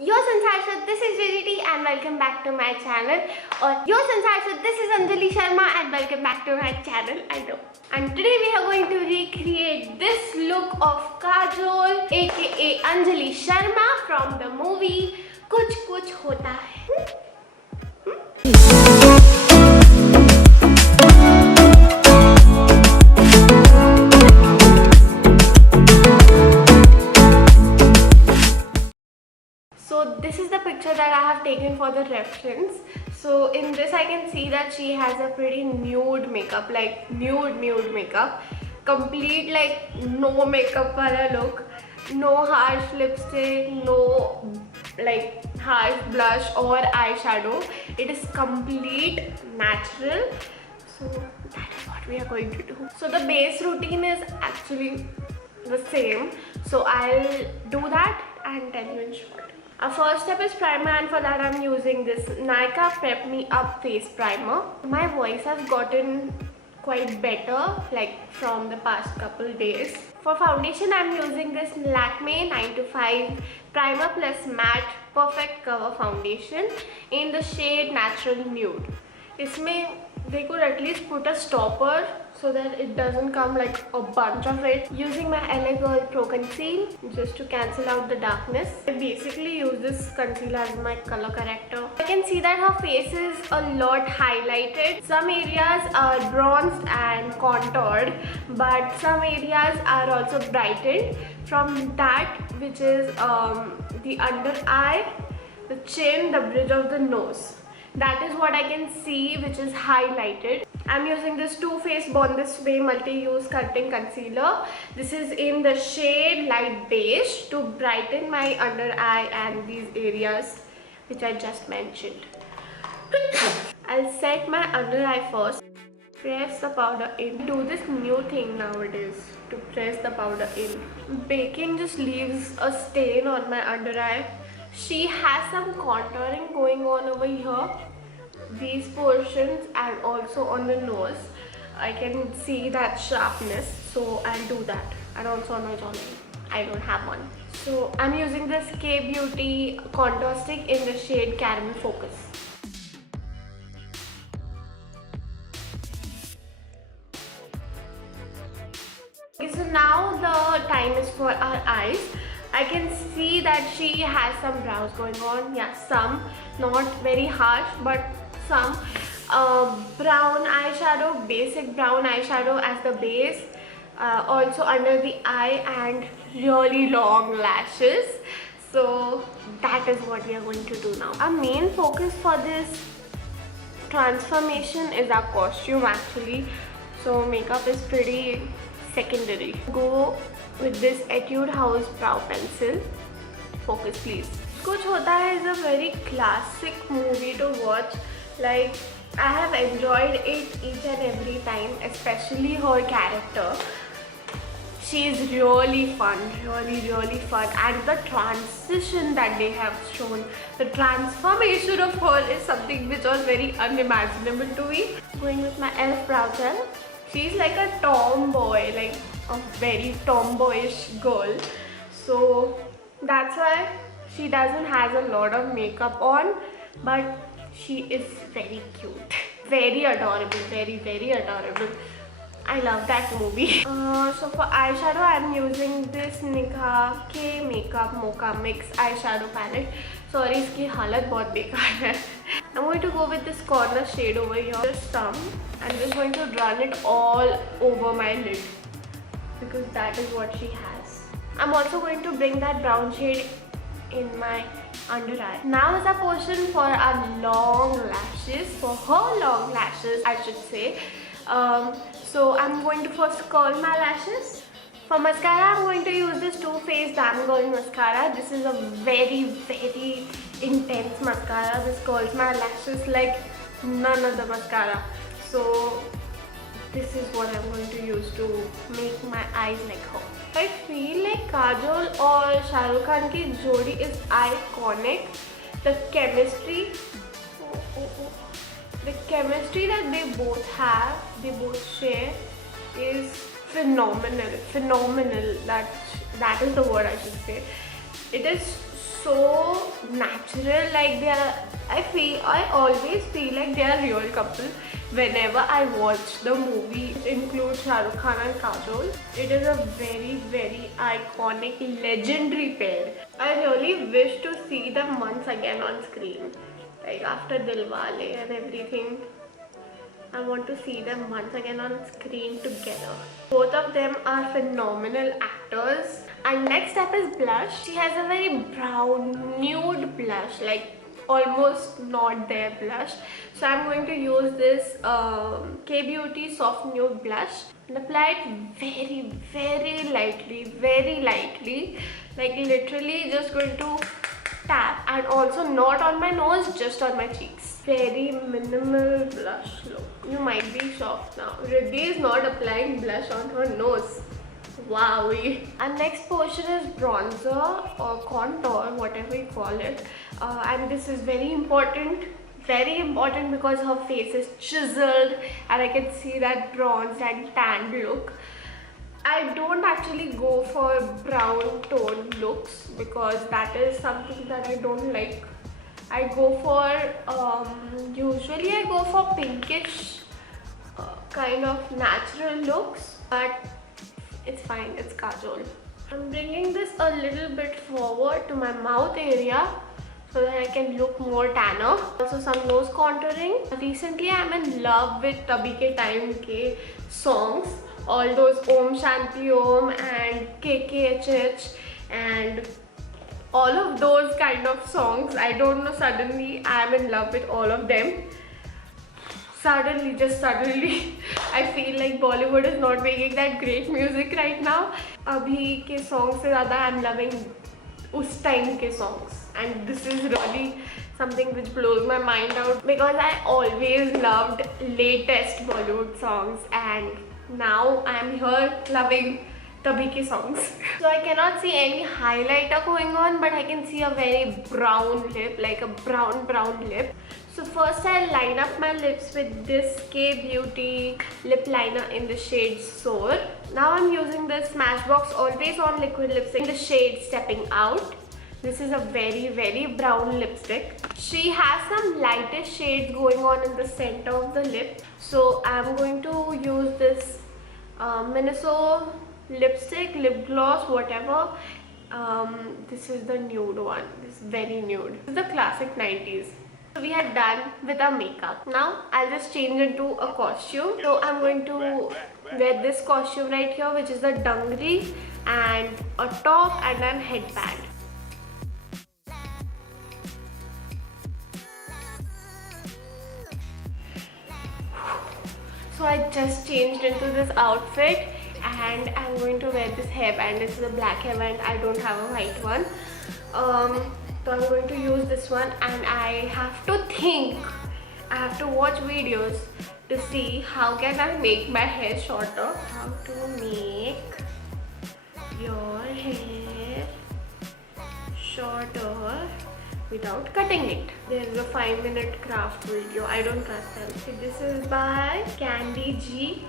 Yo Sansarshad, this is JGT and welcome back to my channel. Or Yo Sansarshad, this is Anjali Sharma and welcome back to my channel. I know. And today we are going to recreate this look of Kajol aka Anjali Sharma from the movie Kuch Kuch Hota Hai. So this is the picture that I have taken for the reference. So in this I can see that she has a pretty nude makeup, like nude makeup. Complete like no makeup wala look. No harsh lipstick, no like harsh blush or eyeshadow. It is complete natural. So that is what we are going to do. So the base routine is actually the same. So I'll do that and tell you in short. Our first step is primer, and for that I'm using this Nykaa Prep Me Up Face Primer. My voice has gotten quite better like from the past couple days. For foundation I'm using this Lakme 9 to 5 Primer Plus Matte Perfect Cover Foundation in the shade Natural Nude. इसमें they could at least put a stopper so that it doesn't come like a bunch of it. Using my LA Girl Pro Conceal just to cancel out the darkness. I basically use this concealer as my color corrector. I can see that her face is a lot highlighted. Some areas are bronzed and contoured, but some areas are also brightened. From that, which is the under eye, the chin, the bridge of the nose. That is what I can see, which is highlighted. I'm using this Too Faced Born This Way Multi-Use Sculpting Concealer. This is in the shade Light Beige to brighten my under eye and these areas which I just mentioned. I'll set my under eye first. Press the powder in. Do this new thing nowadays to press the powder in. Baking just leaves a stain on my under eye. She has some contouring going on over here, these portions, and also on the nose. I can see that sharpness, so I'll do that. And also on my jawline, I don't have one. So I'm using this K Beauty contour stick in the shade Caramel Focus. Okay, so now the time is for our eyes. I can see that she has some brows going on. Yeah, some, not very harsh, but some. Brown eyeshadow, basic brown eyeshadow as the base. Also under the eye and really long lashes. So that is what we are going to do now. Our main focus for this transformation is our costume actually. So makeup is pretty secondary. Go with this Etude House brow pencil. Focus please. Kuch Hota Hai is a very classic movie to watch. Like, I have enjoyed it each and every time, especially her character. She is really fun, really fun, and the transition that they have shown, the transformation of her is something which was very unimaginable to me. Going with my e.l.f. brow gel. She's like a tomboy, like a very tomboyish girl. So that's why she doesn't have a lot of makeup on, but she is very cute. Very adorable, very adorable. I love that movie. So for eyeshadow, I'm using this Nikka K Makeup Mocha Mix eyeshadow palette. Sorry, इसकी हालत बहुत बेकार है. I'm going to go with this corner shade over here. Just some. I'm just going to run it all over my lid because that is what she has. I'm also going to bring that brown shade in my under eye. Now is a portion for our long lashes. For her long lashes, I should say. So I'm going to first curl my lashes. For mascara, I'm going to use this Too Faced Damn Girl Mascara. This is a very intense mascara. This curls my lashes like none other mascara. So this is what I'm going to use to make my eyes like her. I feel like Kajol or Shah Rukh Khan ki jodi is iconic. The chemistry, the chemistry that they both have, they both share, is phenomenal. That is the word I should say. It is so natural. Like they are, I always feel like they are real couple whenever I watch the movie. It includes Shah Rukh Khan and Kajol. It is a very, very iconic, legendary pair. I really wish to see them once again on screen. Like after Dilwale and everything, I want to see them once again on screen together. Both of them are phenomenal actors. And next up is blush. She has a very brown, nude blush, like almost not there blush. So I'm going to use this K-Beauty Soft Nude Blush and apply it very, very lightly. Like literally just going to tap, and also not on my nose, just on my cheeks. Very minimal blush look. You might be shocked now. Riddhi is not applying blush on her nose. Wow. And next portion is bronzer or contour, whatever you call it. And this is very important because her face is chiseled and I can see that bronzed and tanned look. I don't actually go for brown tone looks because that is something that I don't like. I go for usually I go for pinkish kind of natural looks, but it's fine, it's Kajol. I'm bringing this a little bit forward to my mouth area so that I can look more tanner. Also some nose contouring. Recently I'm in love with Tabhi Ke Time Ke songs. All those Om Shanti Om and KKHH and all of those kind of songs. I don't know, suddenly I am in love with all of them. Just suddenly, I feel like Bollywood is not making that great music right now. Abhi ke songs se zyada I'm loving us time ke songs, and this is really something which blows my mind out because I always loved latest Bollywood songs, and now I'm here loving Tabhi Ke songs. So I cannot see any highlighter going on, but I can see a very brown lip, like a brown lip. So first I'll line up my lips with this K-Beauty lip liner in the shade Soar. Now I'm using this Smashbox Always On Liquid Lipstick in the shade Stepping Out. This is a very brown lipstick. She has some lightest shades going on in the center of the lip. So I'm going to use this Miniso lipstick, lip gloss, whatever. This is the nude one. This is very nude. This is the classic 90s. So we are done with our makeup. Now I'll just change into a costume. So I'm going to wear this costume right here, which is the dangri and a top and then headband. So I just changed into this outfit and I'm going to wear this hairband. This is a black hairband. I don't have a white one. So I'm going to use this one, and I have to think. I have to watch videos to see how can I make my hair shorter. How to make your hair shorter without cutting it. There is a 5-minute craft video. I don't trust them. So this is by Candy G.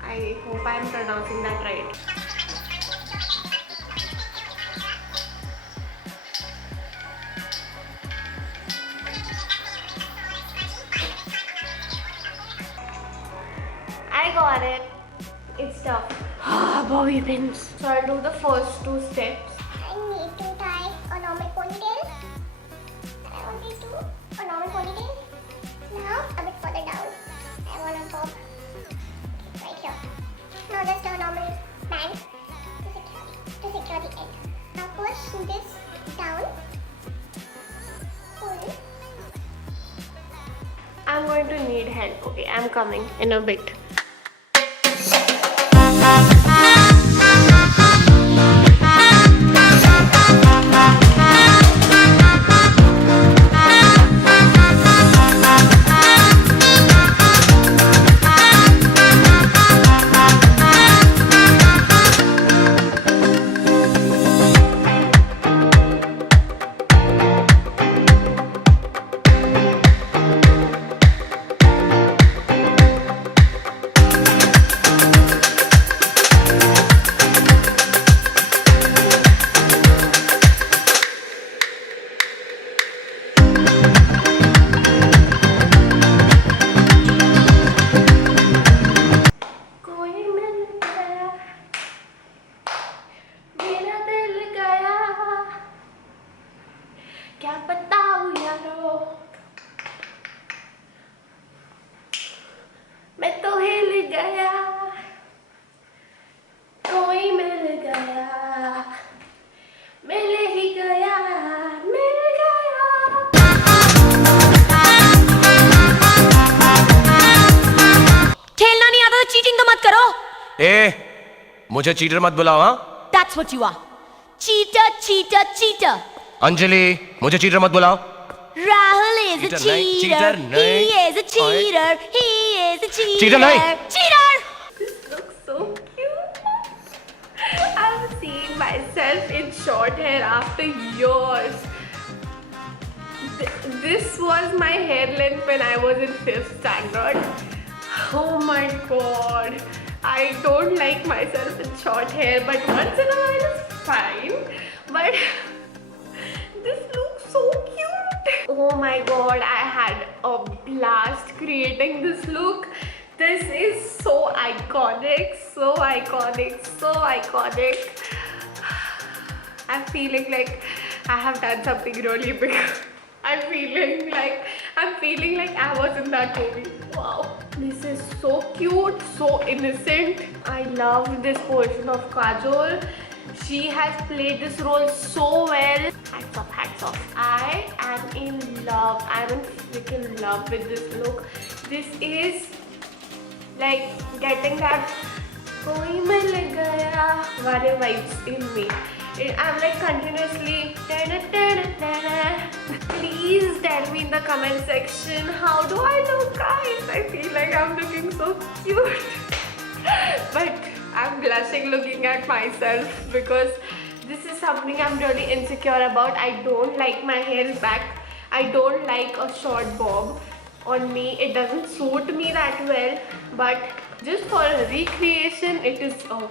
I hope I am pronouncing that right. I got it. It's tough. Bobby pins. So I'll do the first 2 steps. I need to tie a normal ponytail. I want to do a normal ponytail. Now a bit further down, I want to bob right here. Now just a normal band to secure the end. Now push this down. Pull. I'm going to need help. Okay, I'm coming in a bit. क्या बताऊं यारो, मैं तो हिल गया, कोई मिल गया, मिल ही गया, मिल गया। खेलना नहीं आता तो चीटिंग तो मत करो। ए, मुझे चीटर मत बुलाओ। हाँ, That's what you are. Cheater, cheater, cheater. Anjali, मुझे चीटर मत बुलाओ। Rahul is a Cheater नहीं, cheater. cheater He नहीं। is a cheater. He is a cheater. Cheater नहीं। Cheater. This looks so cute. I'm seeing myself in short hair after years. This was my hair length when I was in 5th standard. Oh my god. I don't like myself in short hair, but once in a while it's fine. But this looks so cute. Oh my god, I had a blast creating this look. This is so iconic, so iconic, so iconic. I'm feeling like I have done something really big. I'm feeling like I was in that movie. Wow, this is so cute, so innocent. I love this portion of Kajol. She has played this role so well. Hats off, hats off. I am in love. I'm in freaking love with this look. This is like getting that koi mil gaya wale vibes in me. I'm like continuously please tell me in the comment section, how do I look, guys? I feel like I'm looking so cute. But I'm blushing looking at myself because this is something I'm really insecure about. I don't like my hair back. I don't like a short bob on me. It doesn't suit me that well, but just for recreation it is a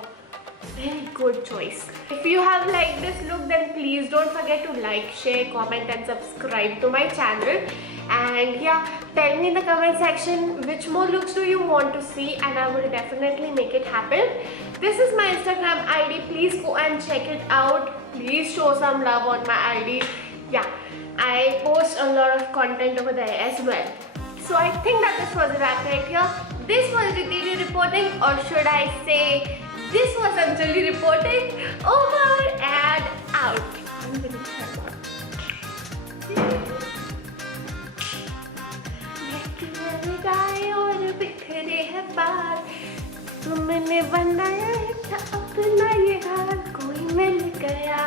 very good choice. If you have liked this look, then please don't forget to like, share, comment and subscribe to my channel. And yeah, tell me in the comment section which more looks do you want to see, and I will definitely make it happen. This is my Instagram ID. Please go and check it out. Please show some love on my ID. Yeah, I post a lot of content over there as well. So I think that this was a wrap right here. This was Ritini reporting, or should I say this was Anjali reporting. Over and out. I'm getting और बिखरे हैं बाल, तुमने बनाया था अपना ये हाल, कोई मिल गया।